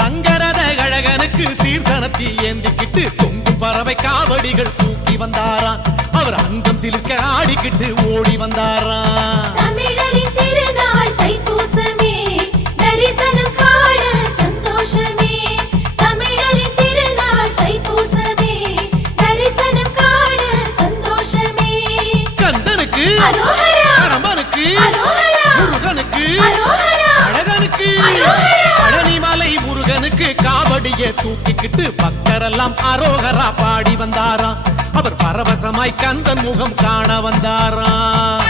தங்கரத கழகனுக்கு சீர்சனத்தி ஏந்திக்கிட்டு தொங்கும் பறவை காவடிகள் தூக்கி வந்தாராம். அவர் அங்கம் சிலுக்க ஆடிக்கிட்டு ஓடி வந்தாராம். தமிழரின் திருநாள் தைப்பூசமே, தரிசனம் காண சந்தோஷமே. தமிழரின் திருநாள் தைப்பூசமே, தரிசனம் காண சந்தோஷமே. கந்தனுக்கு அரோகரா, கடம்பனுக்கு அரோகரா, முருகனுக்கு அரோகரா, அழகனுக்கு அரோகரா. பழனிமலை முருகனுக்கு காவடியை தூக்கிக்கிட்டு பக்தரெல்லாம் அரோகரா பாடி வந்தாராம். அவர் பரவசமாய் கந்தன் முகம் காண வந்தாராம்.